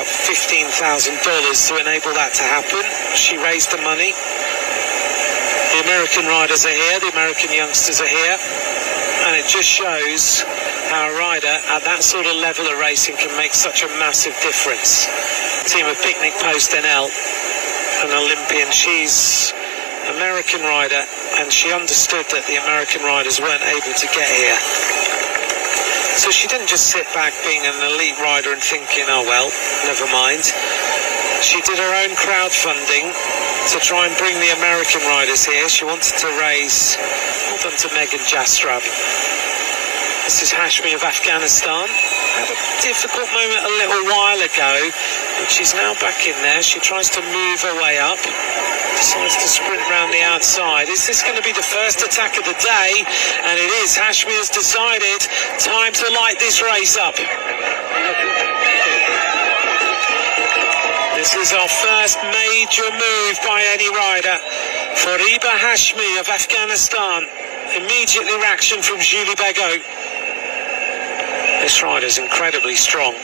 about $15,000 to enable that to happen. She raised the money. The American riders are here, the American youngsters are here, and it just shows how a rider at that sort of level of racing can make such a massive difference. Team of Picnic Post NL, an Olympian. She's American rider, and she understood that the American riders weren't able to get here. So she didn't just sit back being an elite rider and thinking, oh well, never mind. She did her own crowdfunding to try and bring the American riders here. She wanted to raise, well done to Megan Jastrab. This is Hashmi of Afghanistan. Had a difficult moment a little while ago, but she's now back in there. She tries to move her way up, decides to sprint round the outside. Is this going to be the first attack of the day? And it is. Hashmi has decided time to light this race up. This is our first major move by any rider. Fariba Hashmi of Afghanistan. Immediately reaction from Julie Begot. This rider's incredibly strong.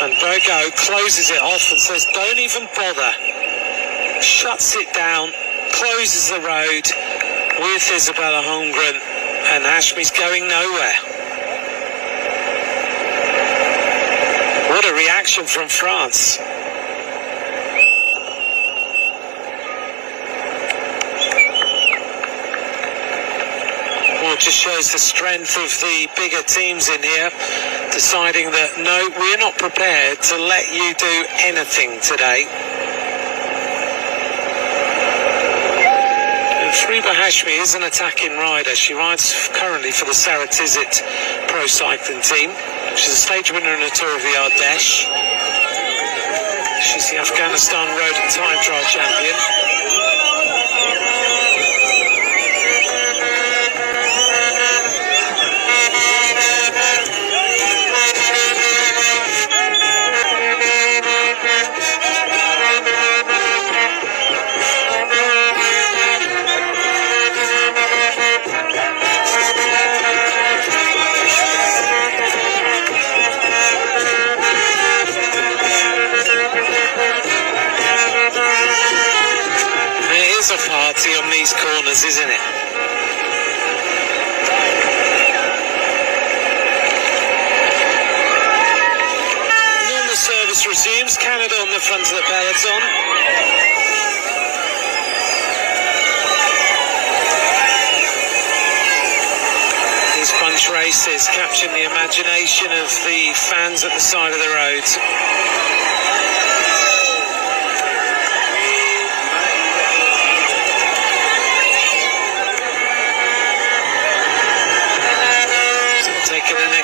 And Begot closes it off and says, don't even bother. Shuts it down, closes the road with Isabella Holmgren, and Hashmi's going nowhere. What a reaction from France. Well, it just shows the strength of the bigger teams in here, deciding that no, we're not prepared to let you do anything today. Fariba Hashmi is an attacking rider. She rides currently for the Saratizit Pro Cycling Team. She's a stage winner in the Tour of the Ardèche. She's the Afghanistan Road and Time Trial Champion. A party on these corners, isn't it? Normal service resumes. Canada on the front of the peloton. These bunch races capturing the imagination of the fans at the side of the road.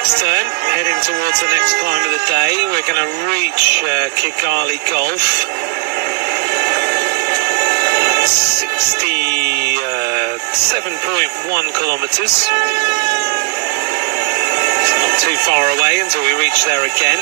Turn, heading towards the next climb of the day. We're going to reach Kigali Golf. 67.1 kilometres. It's not too far away until we reach there again.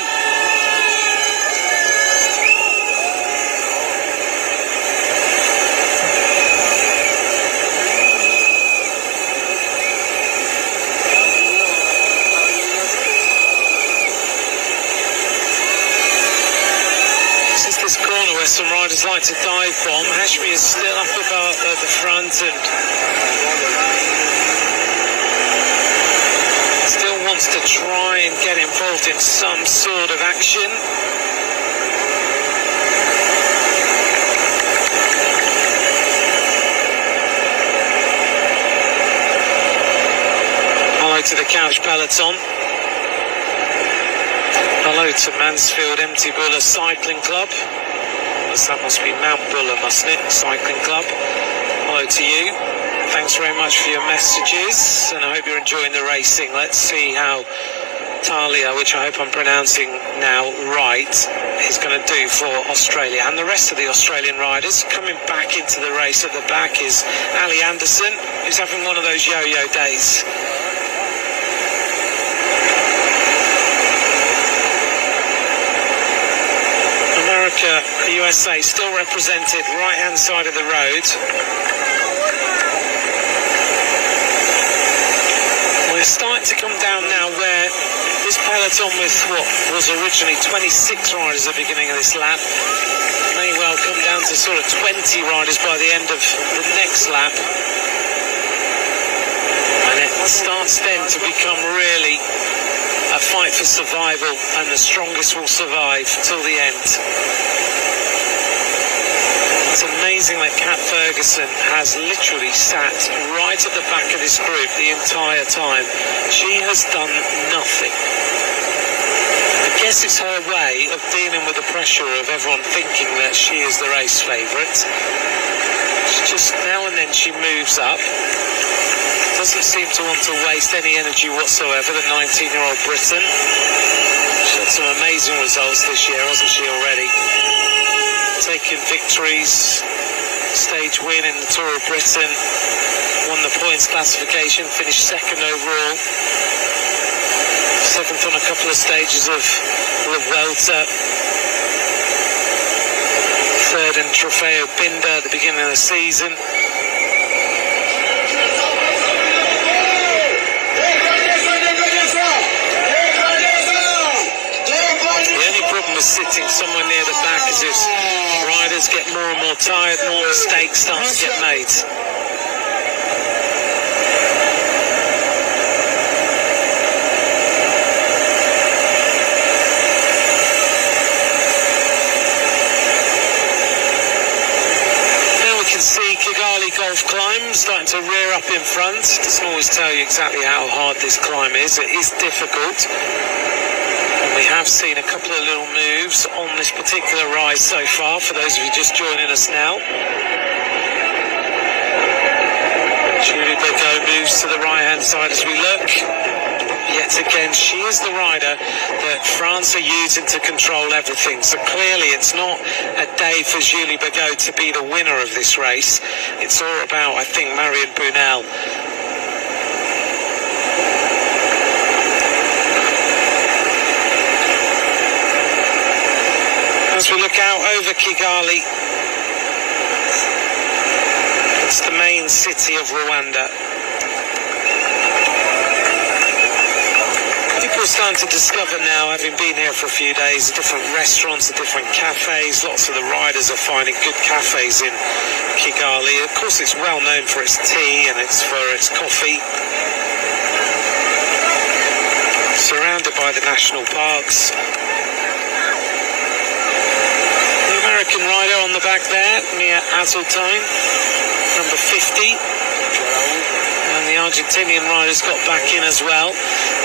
Where some riders like to dive bomb. Hashmi is still up about at the front and still wants to try and get involved in some sort of action. Hello to the Couch Peloton. Hello to Mansfield Empty Buller Cycling Club. That must be Mount Buller, mustn't it? Cycling Club. Hello to you. Thanks very much for your messages, and I hope you're enjoying the racing. Let's see how Talia, which I hope I'm pronouncing now right, is going to do for Australia. And the rest of the Australian riders coming back into the race at the back is Ali Anderson, who's having one of those yo-yo days. The USA still represented right hand side of the road. We're starting to come down now where This peloton with what was originally 26 riders at the beginning of this lap may well come down to sort of 20 riders by the end of the next lap. And it starts then to become really a fight for survival, and the strongest will survive till the end. It's amazing that Kat Ferguson has literally sat right at the back of this group the entire time. She has done nothing. I guess it's her way of dealing with the pressure of everyone thinking that she is the race favourite. She just now and then she moves up. Doesn't seem to want to waste any energy whatsoever, the 19-year-old Briton. She's had some amazing results this year, hasn't she, already? Taken victories, stage win in the Tour of Britain, won the points classification, finished second overall, seventh on a couple of stages of the Vuelta, third in Trofeo Binda at the beginning of the season. Sitting somewhere near the back as if riders get more and more tired, more mistakes start to get made. Now we can see Kigali Golf Climb starting to rear up in front. Doesn't always tell you exactly how hard this climb is. It is difficult. We have seen a couple of little moves on this particular ride so far, for those of you just joining us now. Julie Begaud moves to the right-hand side as we look. Yet again, she is the rider that France are using to control everything. So clearly it's not a day for Julie Begaud to be the winner of this race. It's all about, I think, Marion Brunel. As we look out over Kigali, it's the main city of Rwanda. People are starting to discover now, having been here for a few days, the different restaurants, the different cafes. Lots of the riders are finding good cafes in Kigali. Of course, it's well known for its tea and for its coffee. Surrounded by the national parks. American rider on the back there, Mia Azultine, number 50. And the Argentinian rider's got back in as well.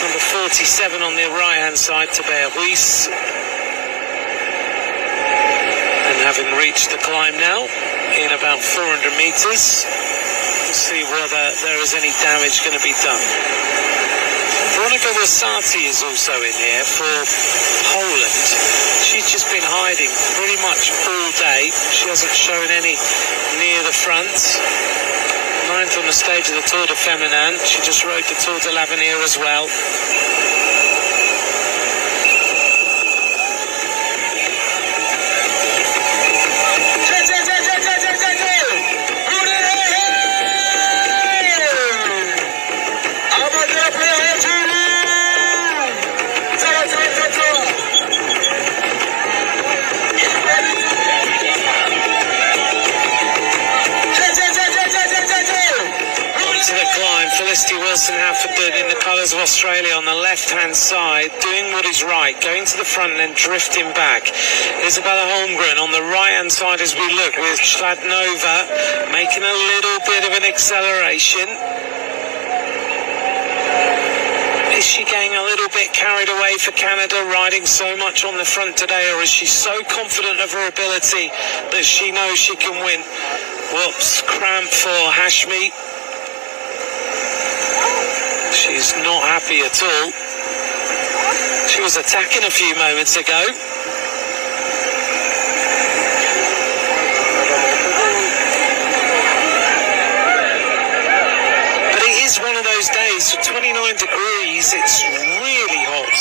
Number 47 on the right-hand side, Tabea Ruiz. And having reached the climb now, in about 400 metres, we'll see whether there is any damage going to be done. Veronica Rosati is also in here for Poland. She's just been hiding pretty much all day. She hasn't shown any near the front. Ninth on the stage of the Tour de Feminin. She just rode the Tour de l'Avenir as well. In the colours of Australia on the left-hand side, doing what is right, going to the front and then drifting back. Isabella Holmgren on the right-hand side as we look, with Schladnova making a little bit of an acceleration. Is she getting a little bit carried away for Canada, riding so much on the front today, or is she so confident of her ability that she knows she can win? Whoops, cramp for Hashmi. She's not happy at all. She was attacking a few moments ago. But it is one of those days, for 29 degrees, it's really hot.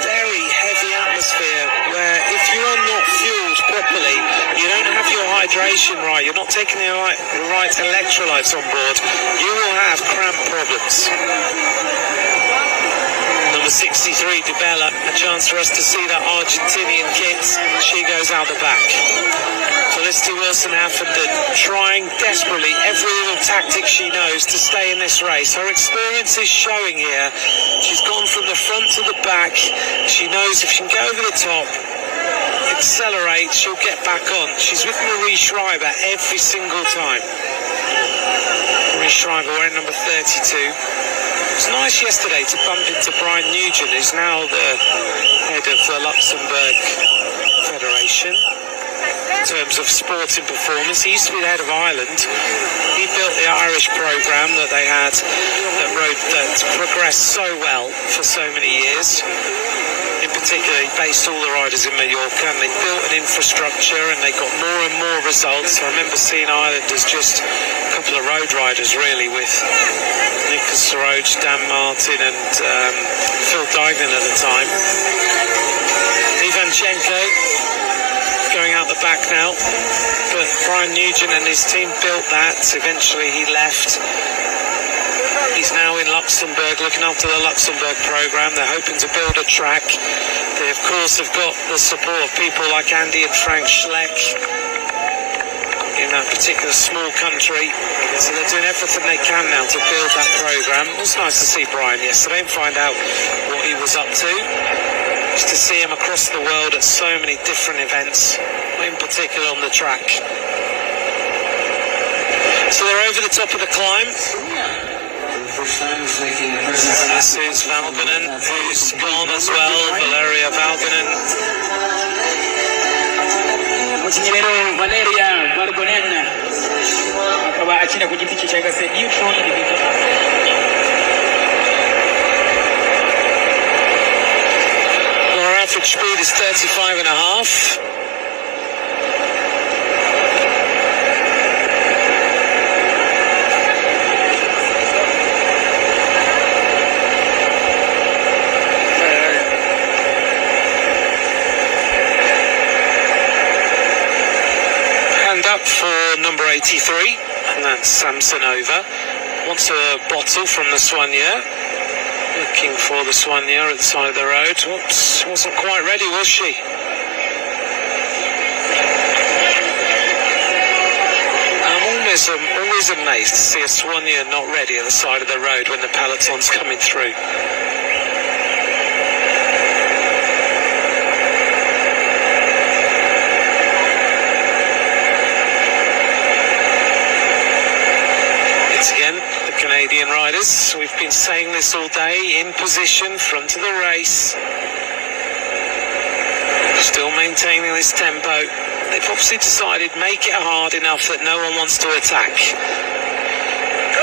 Very heavy atmosphere, where if you are not fueled properly, you don't have your hydration right, you're not taking the right electrolytes on board, you will have cramp problems. Number 63, DiBella, a chance for us to see that Argentinian kit. She goes out the back. Felicity Wilson-Huffenden trying desperately every little tactic she knows to stay in this race. Her experience is showing here. She's gone from the front to the back. She knows if she can go over the top, accelerate, she'll get back on. She's with Marie Schreiber every single time. Marie Schreiber wearing number 32. It was nice yesterday to bump into Brian Nugent, who's now the head of the Luxembourg Federation in terms of sporting performance. He used to be the head of Ireland. He built the Irish programme that they had that progressed so well for so many years. In particular, he based all the riders in Mallorca, and they built an infrastructure and they got more and more results. I remember seeing Ireland as just a couple of road riders really, with Nicholas Roach, Dan Martin and Phil Dignan at the time. Ivanchenko going out the back now, but Brian Nugent and his team built that. Eventually he left. He's now in Luxembourg looking after the Luxembourg programme. They're hoping to build a track. They of course have got the support of people like Andy and Frank Schleck in that particular small country, so they're doing everything they can now to build that programme. It was nice to see Brian yesterday and find out what he was up to. Just to see him across the world at so many different events, in particular on the track. So they're over the top of the climb. This is Valkonen, who's gone as well, Valeria Valkonen. Valeria Valkonen akaba akina ku giti cye cyangwa se neutral individual. Our average speed is 35.5. For number 83, and that's Samsonova. Wants a bottle from the soigneur. Looking for the soigneur at the side of the road. Whoops, wasn't quite ready, was she? I'm always amazed to see a soigneur not ready at the side of the road when the peloton's coming through. Canadian riders, we've been saying this all day, in position, front of the race, still maintaining this tempo. They've obviously decided make it hard enough that no one wants to attack.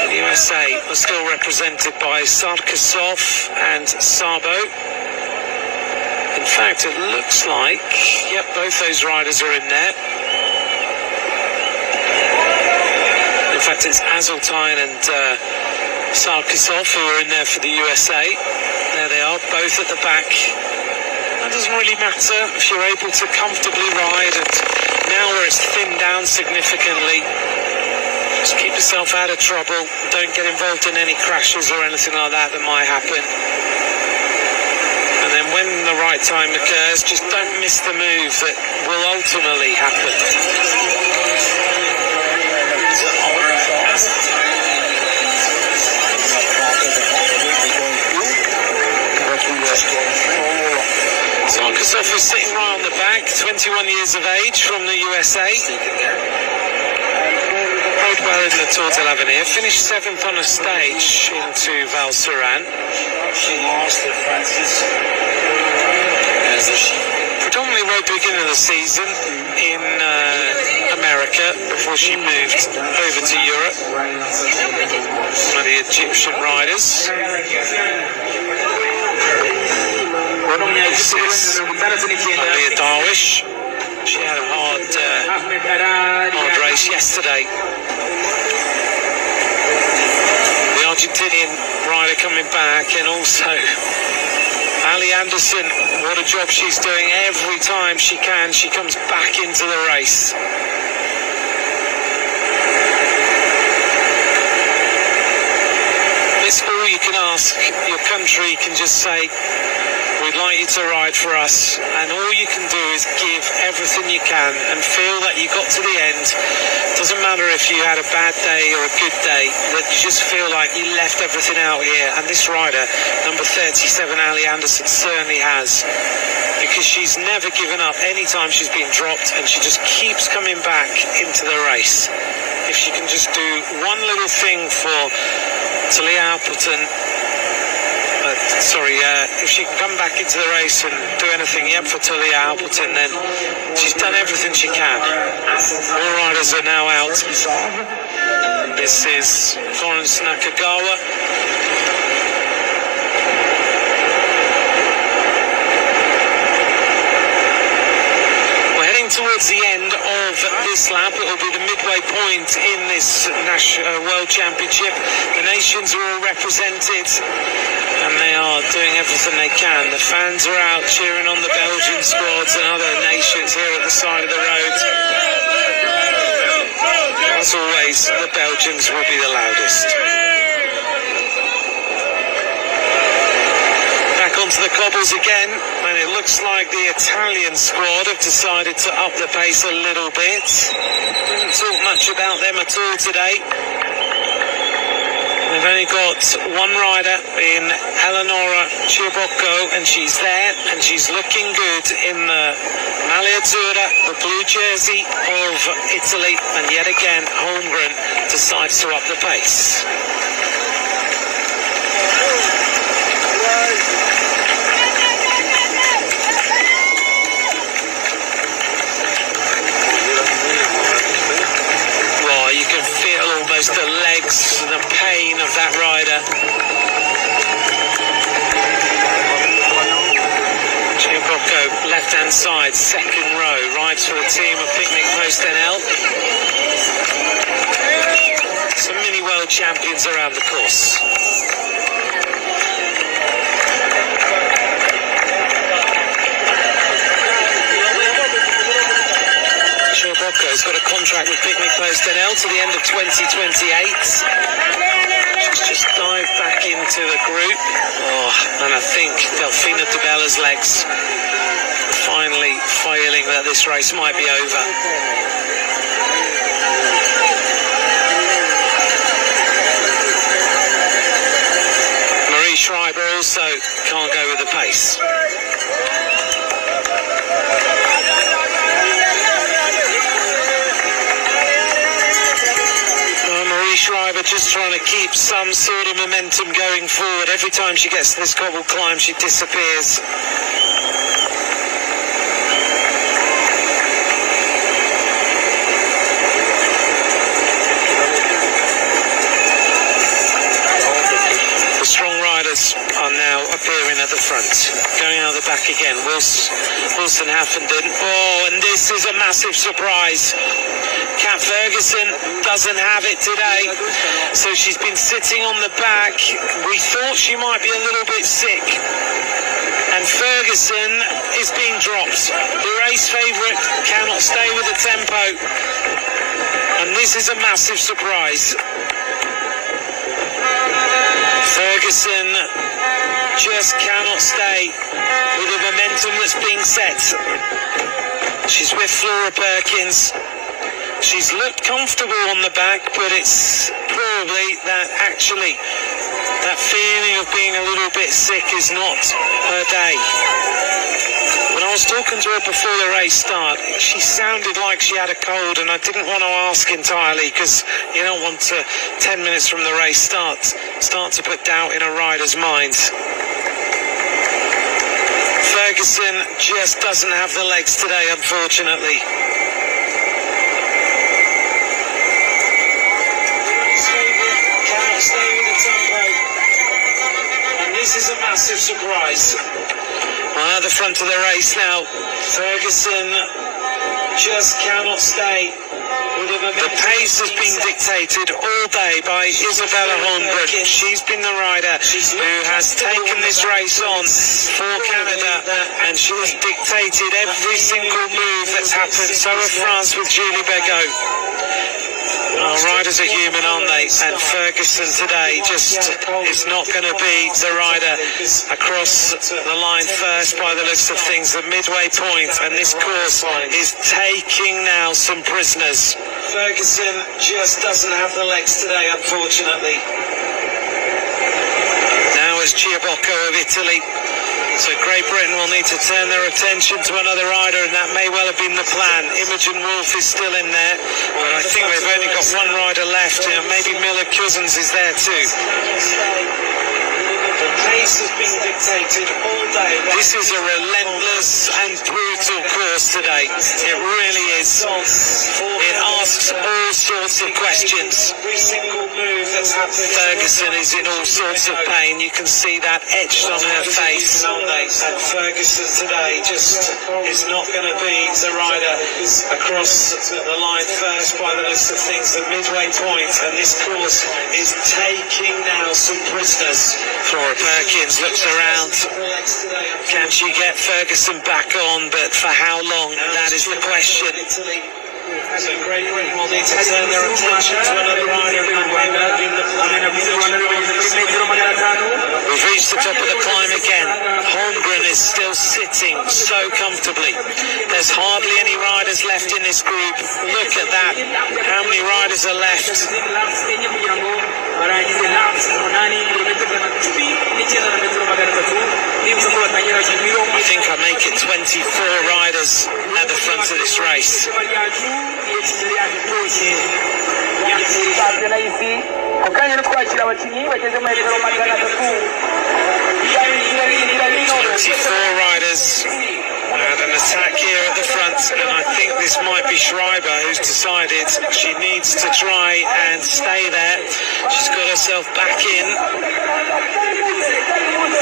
The USA are still represented by Sarkisov and Sabo. In fact, it looks like, yep, both those riders are in there. In fact, it's Azultine and Sarkisov who are in there for the USA. There they are, both at the back. That doesn't really matter if you're able to comfortably ride, and now where it's thinned down significantly, just keep yourself out of trouble. Don't get involved in any crashes or anything like that might happen. And then when the right time occurs, just don't miss the move that will ultimately happen. Sarkisov is sitting right on the back, 21 years of age, from the USA. Rode well in the Tour de l'Avenir, finished 7th on a stage into Val Thorens. She lost to Francis. Predominantly rode the beginning of the season in America before she moved over to Europe. One of the Egyptian riders. This is Leah Darwish. She had a hard race yesterday. The Argentinian rider coming back, and also Ali Anderson. What a job she's doing every time she can. She comes back into the race. It's all you can ask your country, you can just say, we'd like you to ride for us, and all you can do is give everything you can and feel that you got to the end. Doesn't matter if you had a bad day or a good day, that you just feel like you left everything out here. And this rider, number 37, Ali Anderson, certainly has, because she's never given up any time she's been dropped, and she just keeps coming back into the race. If she can just do one little thing for Talia Appleton, if she can come back into the race and do anything yet for Talia Appleton, then she's done everything she can. All riders are now out. This is Florence Nakagawa. Towards the end of this lap, it will be the midway point in this World Championship. The nations are all represented, and they are doing everything they can. The fans are out cheering on the Belgian squads and other nations here at the side of the road. As always, the Belgians will be the loudest. Onto the cobbles again, and it looks like the Italian squad have decided to up the pace a little bit. Didn't talk much about them at all today. They've only got one rider in Eleonora Ciabocco, and she's there, and she's looking good in the Maglia Azzurra, the blue jersey of Italy, and yet again Holmgren decides to up the pace. The legs, the pain of that rider. Ciabocco, left-hand side, second row, rides for the team of Picnic Post NL. Some mini world champions around the course. Ciabocco's got a contract with Picnic Post NL to the end of 2028. She's just dived back into the group. And I think Delfina Di Bella's legs are finally feeling that this race might be over. Marie Schreiber also can't go with the pace. Schreiber just trying to keep some sort of momentum going forward. Every time she gets to this cobble climb, she disappears. The strong riders are now appearing at the front. Going out the back again. Wilson Haffenden. Oh, and this is a massive surprise. Kat Ferguson doesn't have it today, so she's been sitting on the back. We thought she might be a little bit sick, and Ferguson is being dropped. The race favourite cannot stay with the tempo, and this is a massive surprise. Ferguson just cannot stay with the momentum that's being set. She's with Flora Perkins. She's looked comfortable on the back, but it's probably that actually that feeling of being a little bit sick is not her day. When I was talking to her before the race start, she sounded like she had a cold, and I didn't want to ask entirely, because you don't want to, 10 minutes from the race start to put doubt in a rider's mind. Ferguson just doesn't have the legs today, unfortunately. This is a massive surprise. Well, at the front of the race now, Ferguson just cannot stay. The pace has been dictated all day by Isabella Holmgren. She's been the rider who has taken this race on for Canada, and she has dictated every single move that's happened. So have France with Julie Begaud. Well, riders are human, aren't they? And Ferguson today just is not going to be the rider across the line first by the looks of things. The midway point, and this course is taking now some prisoners. Ferguson just doesn't have the legs today, unfortunately. Now is Chiabocco of Italy. So Great Britain will need to turn their attention to another rider, and that may well have been the plan. Imogen Wolf is still in there, but I think they've only got one rider left. Maybe Miller Cousins is there too. The pace has been dictated all day. This is a relentless and brutal course today. It really is. It asks all sorts of questions. Every single move that's happened. Ferguson is in all sorts of pain. You can see that etched on her face. And Ferguson today just is not going to be the rider across the line first by the list of things. The midway point, and this course is taking now some prisoners. Flora Perkins looks around. Can she get Ferguson back on? But for how long? That is the question. So Great Britain will need to turn their attention to another rider. We've reached the top of the climb again. Holmgren is still sitting so comfortably. There's hardly any riders left in this group. Look at that. How many riders are left? I think I make it 24 riders at the front of this race. Riders and an attack here at the front, and I think this might be Schreiber who's decided she needs to try and stay there. She's got herself back in.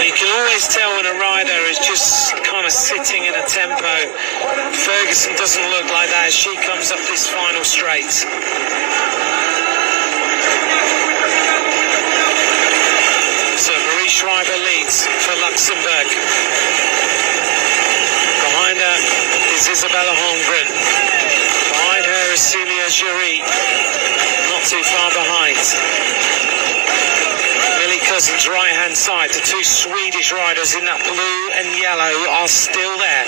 You can always tell when a rider is just kind of sitting in a tempo. Ferguson doesn't look like that as she comes up this final straight. So Marie Schreiber leads for Luxembourg. Behind her is Isabella Holmgren. Behind her is Celia Jury. Not too far behind. Millie Cousins right hand side. The two Swedish riders in that blue and yellow are still there.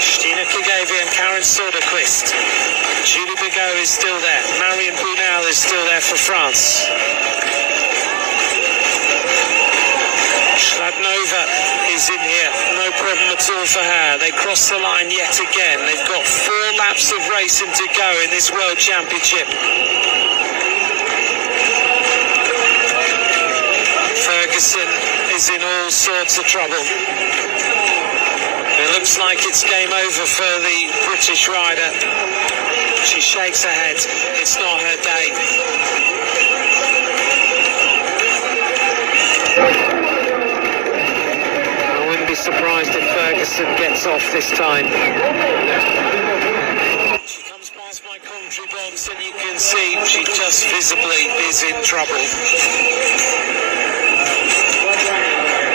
Stina Kagavi and Karen Soderquist. Julie Bigot is still there. Marion Brunel is still there for France. Schladnova is in here, no problem at all for her. They cross the line yet again. They've got 4 laps of racing to go in this World Championship. Ferguson is in all sorts of trouble. It looks like it's game over for the British rider. She shakes her head. It's not her day. Surprised if Ferguson gets off this time. She comes past my commentary box and you can see she just visibly is in trouble.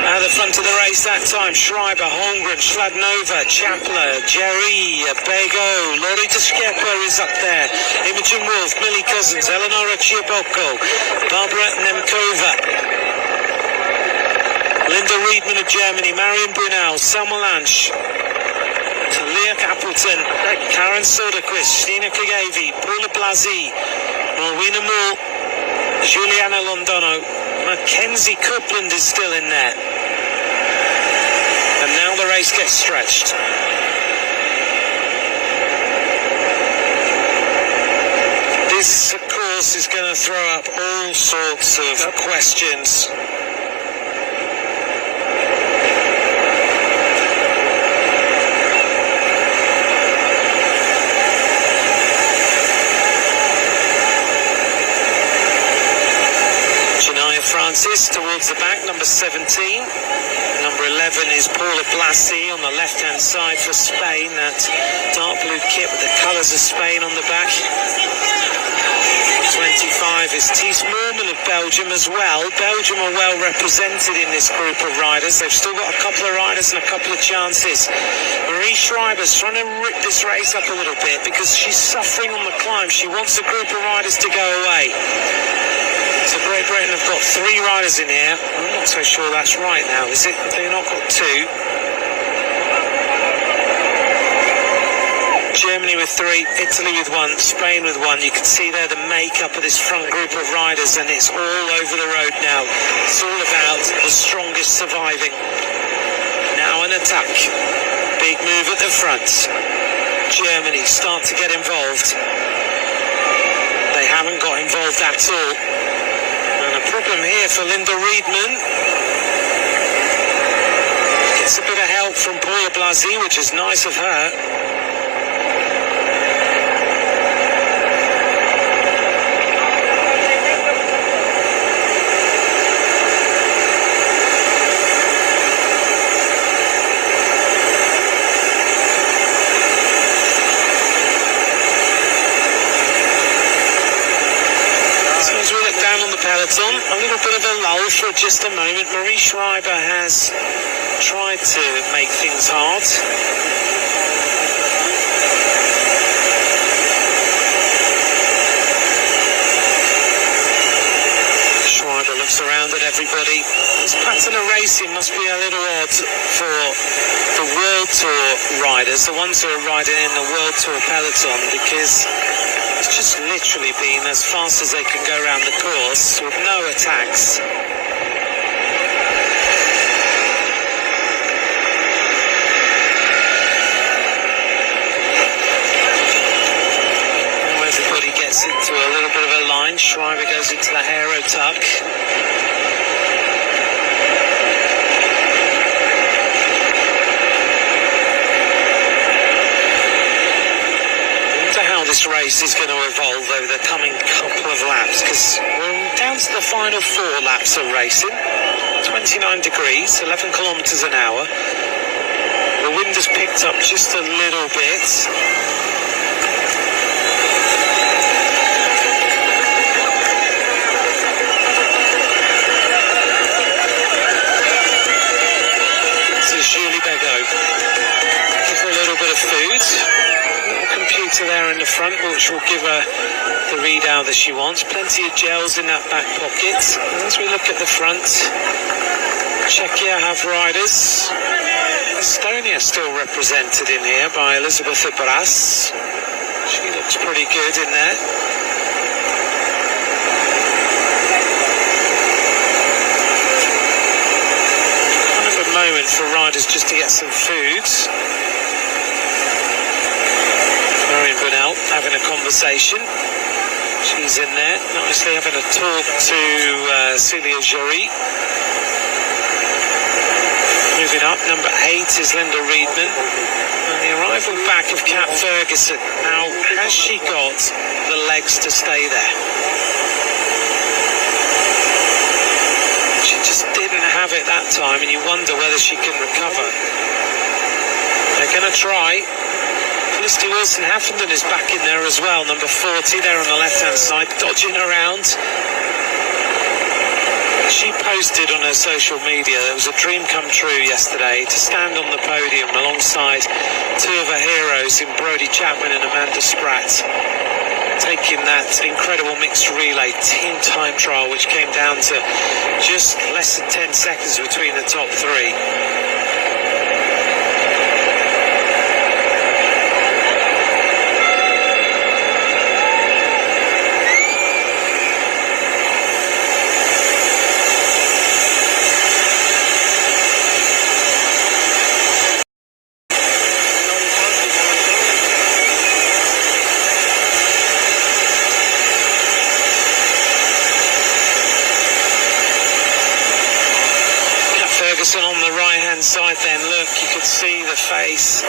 At the front of the race that time, Schreiber, Holmgren, Schladnova, Chapler, Jerry, Bego, Lori de Schepper is up there. Imogen Wolf, Millie Cousins, Eleonora Chiabocco, Barbara Nemkova, Linda Riedman of Germany, Marion Brunel, Selma Lange, Talia Appleton, Karen Soderquist, Stina Kagavi, Paula Blasi, Rowena Moore, Juliana Londono, Mackenzie Copeland is still in there. And now the race gets stretched. This course is going to throw up all sorts of questions. Francis towards the back, number 17. Number 11 is Paula Blasi on the left-hand side for Spain. That dark blue kit with the colours of Spain on the back. 20 25 is Thies Moorman of Belgium as well. Belgium are well represented in this group of riders. They've still got a couple of riders and a couple of chances. Marie Schreiber's trying to rip this race up a little bit because she's suffering on the climb. She wants the group of riders to go away. So Great Britain have got 3 riders in here. I'm not so sure that's right now, is it? They've not got 2. Germany with 3, Italy with 1, Spain with 1. You can see there the makeup of this front group of riders, and it's all over the road now. It's all about the strongest surviving. Now an attack. Big move at the front. Germany start to get involved. They haven't got involved at all. And a problem here for Linda Riedman. Gets a bit of help from Poya Blasi, which is nice of her. Peloton, a little bit of a lull for just a moment. Marie Schreiber has tried to make things hard. Schreiber looks around at everybody. This pattern of racing must be a little odd for the World Tour riders, the ones who are riding in the World Tour Peloton, because it's just literally been as fast as they can go around the course with no attacks. Now everybody gets into a little bit of a line. Schreiber goes into the Hero tuck. This race is going to evolve over the coming couple of laps, because we're down to the final 4 laps of racing. 29 degrees, 11 kilometres an hour. The wind has picked up just a little bit. This is Julie Begaud. Give her a little bit of food. Computer there in the front, which will give her the readout that she wants. Plenty of gels in that back pocket. And as we look at the front, Czechia have riders. Estonia still represented in here by Elizabeth Bras. She looks pretty good in there. Kind of a moment for riders just to get some food. Having a conversation. She's in there, nicely having a talk to Celia Jory. Moving up, number 8 is Linda Riedman. And the arrival back of Kat Ferguson. Now, has she got the legs to stay there? She just didn't have it that time, and you wonder whether she can recover. They're going to try. Felicity Wilson-Haffenden is back in there as well, number 40 there on the left-hand side, dodging around. She posted on her social media there was a dream come true yesterday to stand on the podium alongside 2 of her heroes in Brodie Chapman and Amanda Spratt, taking that incredible mixed relay team time trial, which came down to just less than 10 seconds between the top 3. On the right hand side then, look, you could see the face